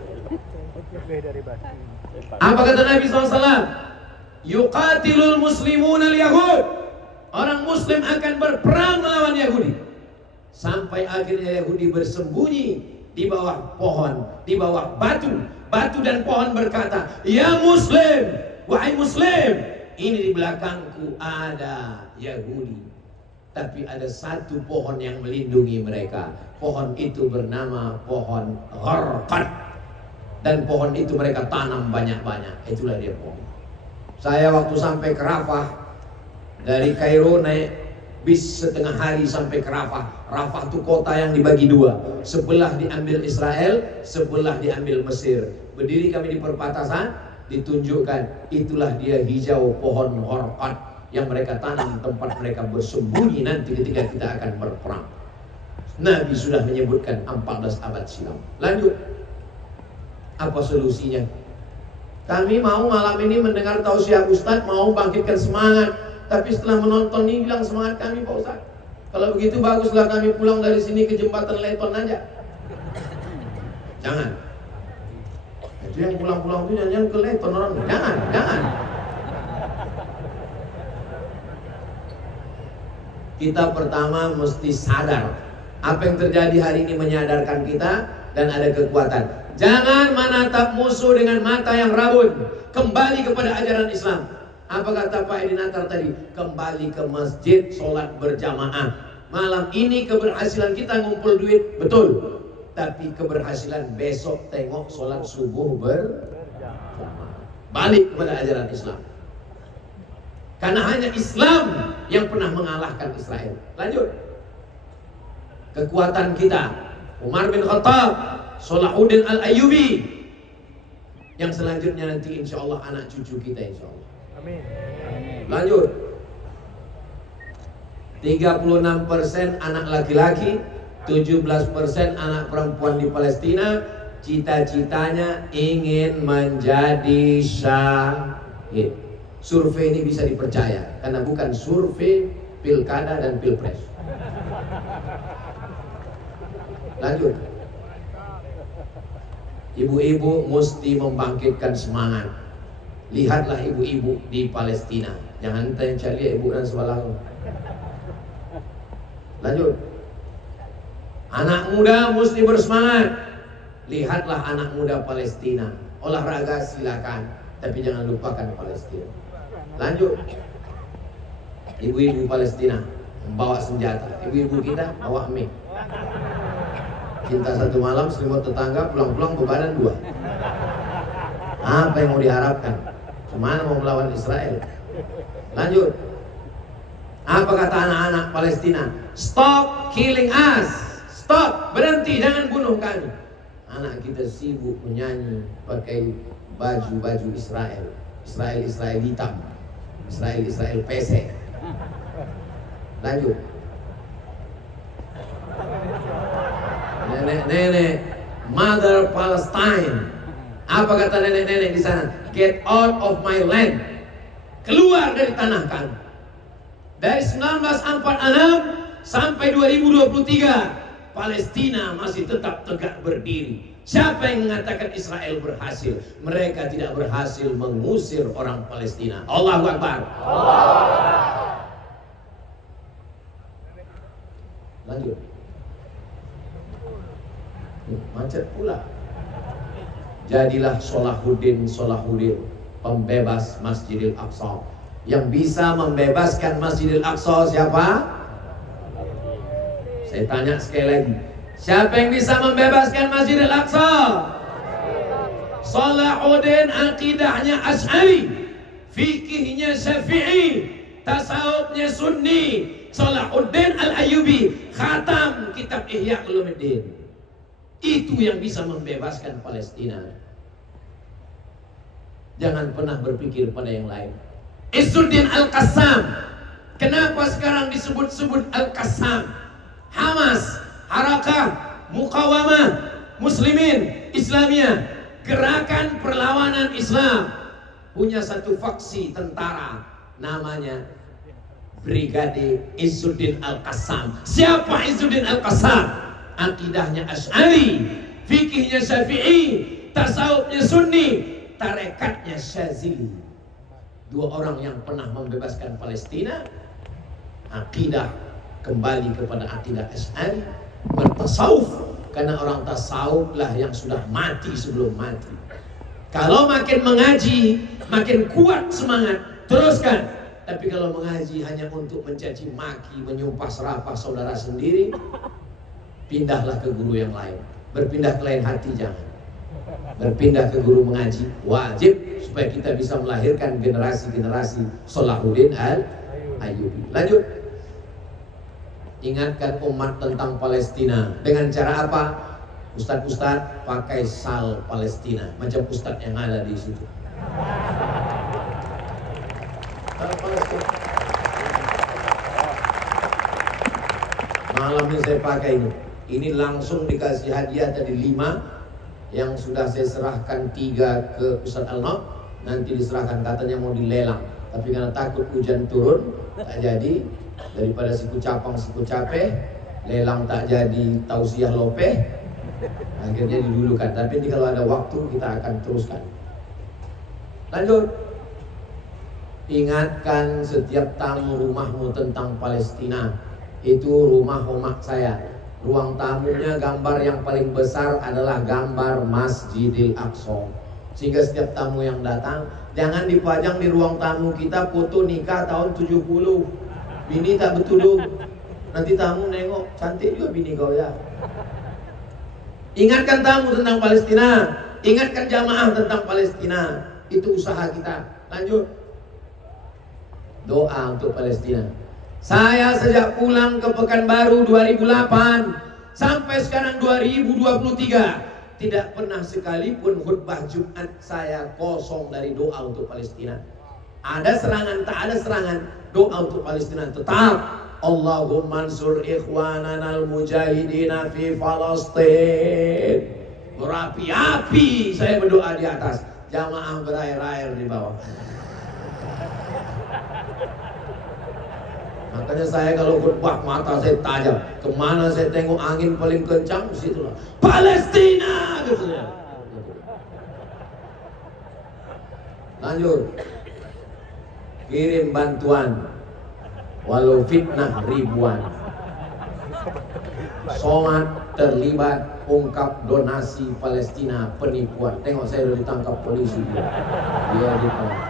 Apa kata Nabi SAW? Yuqatilul muslimun al-yahud. Orang muslim akan berperang melawan Yahudi. Sampai akhirnya Yahudi bersembunyi di bawah pohon, di bawah batu. Batu dan pohon berkata, ya muslim, wahai muslim, ini di belakangku ada Yahudi. Tapi ada satu pohon yang melindungi mereka. Pohon itu bernama pohon Gharqad. Dan pohon itu mereka tanam banyak-banyak. Itulah dia pohon. Saya waktu sampai ke Rafah, dari Kairo naik bis setengah hari sampai ke Rafah. Rafah itu kota yang dibagi dua. Sebelah diambil Israel, sebelah diambil Mesir. Berdiri kami di perbatasan, ditunjukkan itulah dia hijau pohon Gharqad yang mereka tanam, tempat mereka bersembunyi nanti ketika kita akan berperang. Nabi sudah menyebutkan 14 abad silam. Lanjut. Apa solusinya? Kami mau malam ini mendengar tausiah Ustadz, mau bangkitkan semangat. Tapi setelah menonton ini bilang semangat kami Pak Ustadz. Kalau begitu baguslah kami pulang dari sini ke jembatan Leton aja. Jangan. Itu yang pulang-pulang itu jangan ke Leton orang. Jangan. Kita pertama mesti sadar. Apa yang terjadi hari ini menyadarkan kita dan ada kekuatan. Jangan menatap musuh dengan mata yang rabun. Kembali kepada ajaran Islam. Apa kata Pak Edi Natar tadi? Kembali ke masjid, sholat berjamaah. Malam ini keberhasilan kita ngumpul duit, betul. Tapi keberhasilan besok tengok sholat subuh berjamaah. Balik kepada ajaran Islam. Karena hanya Islam yang pernah mengalahkan Israel. Lanjut. Kekuatan kita, Umar bin Khattab, Salahuddin Al-Ayyubi, yang selanjutnya nanti insya Allah anak cucu kita insya Allah. Amin. Lanjut. 36% anak laki-laki, 17% anak perempuan di Palestina. Cita-citanya ingin menjadi syahid. survei ini bisa dipercaya karena bukan survei pilkada dan pilpres. Lanjut. Ibu-ibu mesti membangkitkan semangat. Lihatlah ibu-ibu di Palestina. Jangan cari ibu dan sebelah. Lanjut. Anak muda mesti bersemangat. Lihatlah anak muda Palestina. Olahraga silakan, tapi jangan lupakan Palestina. Lanjut. Ibu-ibu Palestina membawa senjata. Ibu-ibu kita bawa mic. Cinta satu malam, selimut tetangga, pulang-pulang bebadan 2. Apa yang mau diharapkan? Kemana mau melawan Israel? Lanjut. Apa kata anak-anak Palestina? Stop killing us. Stop, berhenti, jangan bunuh kami. Anak kita sibuk menyanyi pakai baju-baju Israel. Israel hitam. Israel pesek. Lanjut. Nenek-nenek Mother Palestine. Apa kata nenek-nenek di sana? Get out of my land. Keluar dari tanah kami. Dari 1946 sampai 2023 Palestina masih tetap tegak berdiri. Siapa yang mengatakan Israel berhasil? Mereka tidak berhasil mengusir orang Palestina. Allahu Akbar. Lanjut. Macet pula. Jadilah Salahuddin, pembebas Masjidil Aqsa. Yang bisa membebaskan Masjidil Aqsa siapa? Saya tanya sekali lagi. Siapa yang bisa membebaskan Masjidil Aqsa? Salahuddin akidahnya Asy'ari, fikihnya Syafi'i, tasawufnya Sunni. Salahuddin Al-Ayyubi khatam kitab Ihya Ulumuddin. Itu yang bisa membebaskan Palestina. Jangan pernah berpikir pada yang lain. Izzuddin Al-Qassam. Kenapa sekarang disebut-sebut Al-Qassam? Hamas, Harakah, Muqawamah, Muslimin, Islamiyah, gerakan perlawanan Islam, punya satu faksi tentara namanya Brigade Izzuddin Al-Qassam. Siapa Izzuddin Al-Qassam? Akidahnya Asy'ari, fikihnya Syafi'i, tasawufnya Sunni, tarekatnya Syazili. 2 orang yang pernah membebaskan Palestina. Akidah kembali kepada akidah Asy'ari, bertasawuf karena orang tasawuflah yang sudah mati sebelum mati. Kalau makin mengaji, makin kuat semangat, teruskan. Tapi kalau mengaji hanya untuk mencaci maki, menyumpah serapah saudara sendiri, pindahlah ke guru yang lain. Berpindah ke lain hati jangan. Berpindah ke guru mengaji wajib supaya kita bisa melahirkan generasi-generasi Salahuddin Al-Ayyubi. Lanjut. Ingatkan umat tentang Palestina. Dengan cara apa? Ustadz pakai sal Palestina macam ustadz yang ada di situ. Sal Palestina. Malam ini saya pakai ini. Ini langsung dikasih hadiah tadi 5, yang sudah saya serahkan 3 ke Ustadz Al-Nob. Nanti diserahkan, katanya mau dilelang, tapi karena takut hujan turun tak jadi. Daripada siku capang siku capek, lelang tak jadi, tausiah lopeh, akhirnya didulukan. Tapi nanti kalau ada waktu kita akan teruskan. Lanjut. Ingatkan setiap tamu rumahmu tentang Palestina. Itu rumah omak saya. Ruang tamunya gambar yang paling besar adalah gambar Masjidil Aqsa. Sehingga setiap tamu yang datang, jangan dipajang di ruang tamu kita foto nikah tahun 70. Bini tak betul. Nanti tamu nengok, cantik juga bini kau ya. Ingatkan tamu tentang Palestina. Ingatkan jamaah tentang Palestina. Itu usaha kita. Lanjut. Doa untuk Palestina. Saya sejak pulang ke Pekanbaru 2008 sampai sekarang 2023 tidak pernah sekalipun khutbah Jumat saya kosong dari doa untuk Palestina. Ada serangan, tak ada serangan, doa untuk Palestina tetap. Allahumma ansur ikhwanana al-mujahidina fi Palestin. Berapi-api saya berdoa di atas, jamaah berair-air di bawah. Makanya saya kalau khutbah mata saya tajam. Kemana saya tengok angin paling kencang, situlah Palestina gitu ya. Lanjut. Kirim bantuan walau fitnah ribuan. Somad terlibat ungkap donasi Palestina penipuan. Tengok saya udah ditangkap polisi dia ditangkap.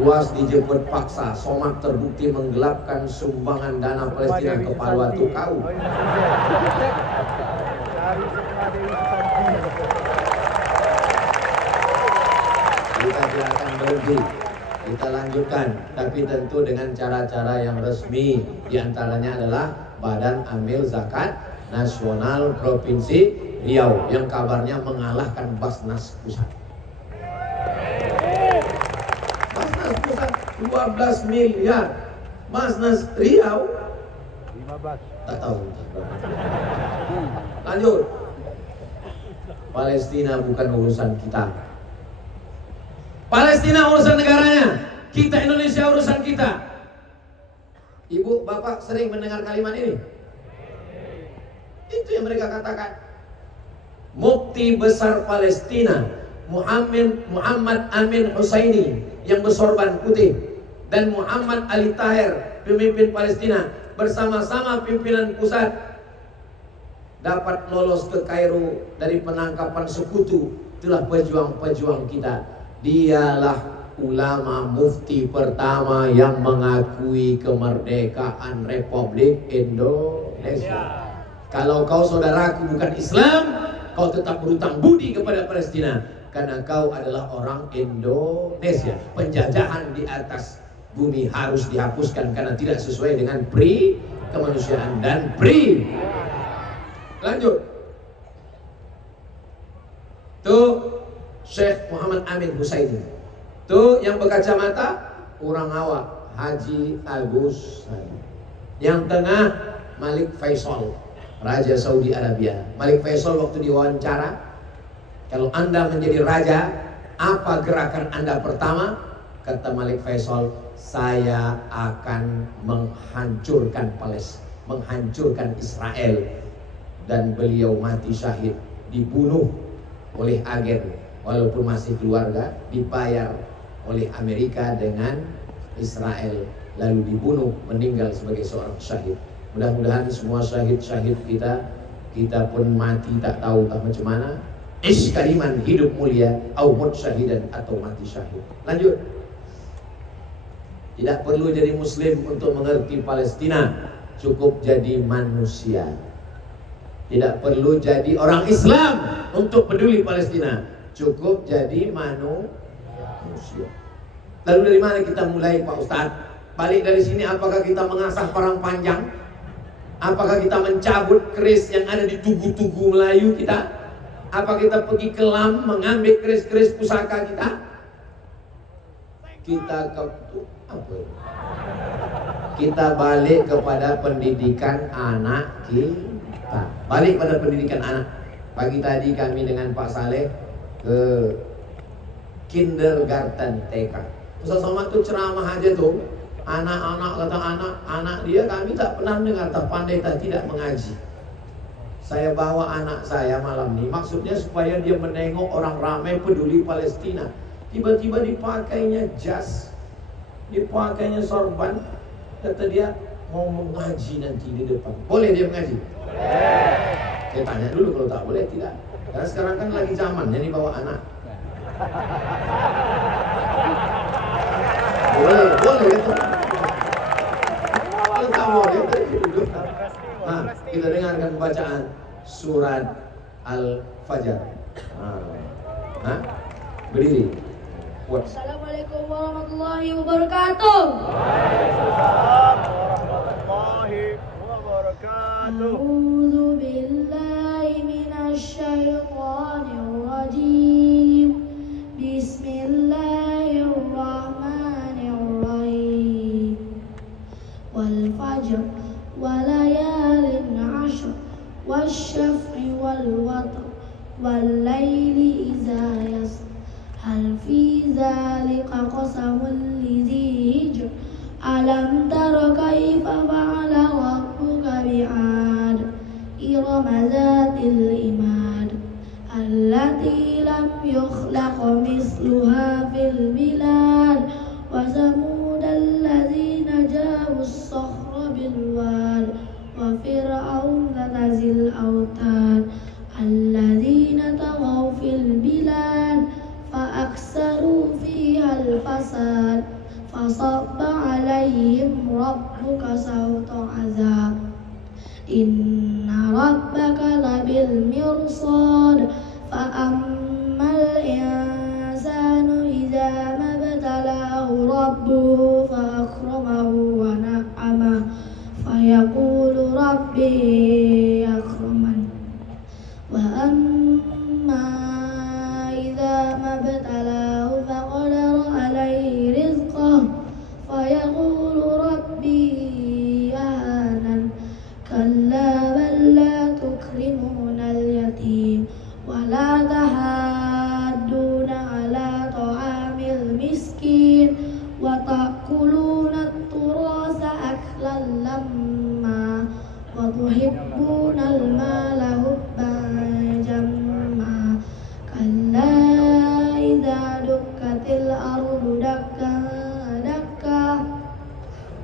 Uas dijemput paksa. Somad terbukti menggelapkan sumbangan dana Palestina ke Paluatu Kau. Kita tidak akan berhenti. Kita lanjutkan, tapi tentu dengan cara-cara yang resmi. Di antaranya adalah Badan Amil Zakat Nasional Provinsi Riau yang kabarnya mengalahkan Basnas Pusat. Basnas Pusat 12 miliar, Basnas Riau 15. tak tahu. Lanjut. Palestina bukan urusan kita. Palestina urusan negaranya, kita Indonesia urusan kita. Ibu, bapak sering mendengar kalimat ini? Itu yang mereka katakan. Mufti besar Palestina Muhammad Amin Husaini yang bersorban putih dan Muhammad Ali Tahir pemimpin Palestina bersama-sama pimpinan pusat dapat lolos ke Kairo dari penangkapan sekutu. Itulah pejuang-pejuang kita. Dialah ulama mufti pertama yang mengakui kemerdekaan Republik Indonesia. Kalau kau saudaraku bukan Islam, kau tetap berhutang budi kepada Palestina karena kau adalah orang Indonesia. Penjajahan di atas bumi harus dihapuskan karena tidak sesuai dengan pri kemanusiaan dan pri. Lanjut. Tuh Syekh Muhammad Amin Husaini. Tuh yang berkacamata orang awak Haji Agus. Yang tengah Malik Faisal, Raja Saudi Arabia. Malik Faisal waktu diwawancara, kalau Anda menjadi raja, apa gerakan Anda pertama? Kata Malik Faisal, saya akan menghancurkan Palestina, menghancurkan Israel. Dan beliau mati syahid, dibunuh oleh agen, walaupun masih keluarga, dibayar oleh Amerika dengan Israel, lalu dibunuh, meninggal sebagai seorang syahid. Mudah-mudahan semua syahid-syahid kita pun mati tak tahu tak macam mana. Ish kaliman, hidup mulia, au mut syahidan, atau mati syahid. Lanjut. Tidak perlu jadi muslim untuk mengerti Palestina, cukup jadi manusia. Tidak perlu jadi orang Islam untuk peduli Palestina, cukup jadi manusia. Lalu dari mana kita mulai, Pak Ustadz? Balik dari sini, apakah kita mengasah parang panjang? Apakah kita mencabut keris yang ada di tugu-tugu Melayu kita? Apa kita pergi ke Lam mengambil keris-keris pusaka kita? Kita balik kepada pendidikan anak kita. Balik pada pendidikan anak. Pagi tadi kami dengan Pak Saleh ke kindergarten TK. Ustaz Somad tuh ceramah aja tuh. Anak-anak kata anak dia kami tak pernah dengar, tak pandai, tak tidak mengaji. Saya bawa anak saya malam ini, maksudnya supaya dia menengok orang ramai peduli Palestina. Tiba-tiba dipakainya jas, dipakainya sorban. Kata dia mau mengaji nanti di depan. Boleh dia mengaji? Saya tanya dulu, kalau tak boleh tidak. Karena sekarang kan lagi zamannya nih bawa anak. Boleh gitu. Kalau tak boleh duduk. Nah, kita dengarkan bacaan surat Al-Fajr. Nah, berdiri. Assalamualaikum warahmatullahi wabarakatuh. Waalaikumsalam warahmatullahi wabarakatuh. A'udzu billahi minasy syaithanir rajim. Bismillahirrahmanirrahim. Wal fajr wa layalin 'ashr wasyaf'i wal watr wal laili idza yasr hal fi ذلك قسم لذي هجر ألم تر كيف فعل ربك بعاد إرم ذات العماد التي لم يخلق مثلها في البلاد وثمود الذين جابوا الصخر بالواد وفرعون ذي الأوتاد الذين طغوا في البلاد فأكثروا فيها الفساد فصب عليهم ربك سوط عذاب إن ربك لبالمرصاد فأما الإنسان إذا ما ابتلاه ربه فأكرمه ونعمه فيقول ربي أكرمن وأما إذا ما ابتلاه فقدر عليه رزقه فيقول ربي أهانن كلا بل لا تكرمون اليتيم ولا تحاضون على طعام المسكين وتأكلون التراث أكلا لما وتحبون المال حبا جما كلا إذا دكت الأرض دكا دكا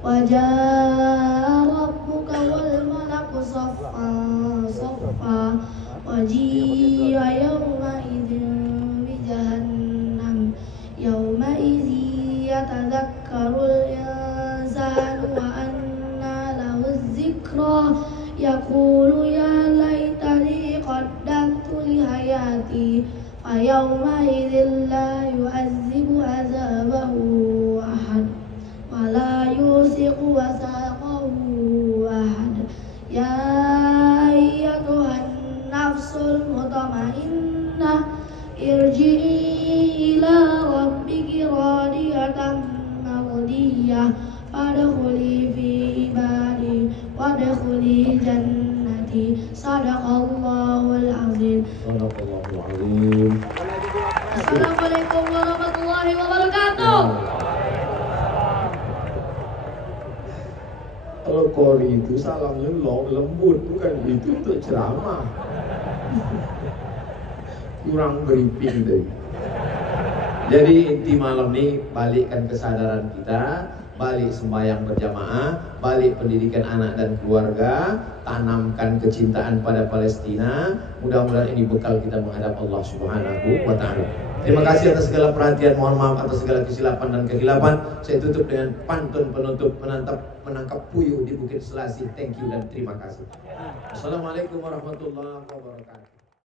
وجاء ربك والملك صفا صفا وجيء يومئذ بجهنم يومئذ يتذكر الإنسان وأنى له الذكرى يقول يا ليتني قدمت لحياتي فيومئذ لا يعذب عذابه أحد ولا يوثق وثاقه أحد يا أيتها النفس المطمئنة ارجعي إلى ربك راضية مرضية فادخلي في عبادي وادخلي جنتي صدق الله العظيم. Assalamualaikum warahmatullahi wabarakatuh. Kalau Kori itu salamnya lembut, bukan itu untuk ceramah. Kurang briefing deh. Jadi inti malam ini balikkan kesadaran kita, balik sembahyang berjamaah, balik pendidikan anak dan keluarga, tanamkan kecintaan pada Palestina. Mudah-mudahan ini bekal kita menghadap Allah Subhanahu wa Ta'ala. Terima kasih atas segala perhatian, mohon maaf atas segala kesilapan dan kehilapan. Saya tutup dengan pantun penutup menangkap puyuh di Bukit Selasi. Thank you dan terima kasih. Assalamualaikum warahmatullahi wabarakatuh.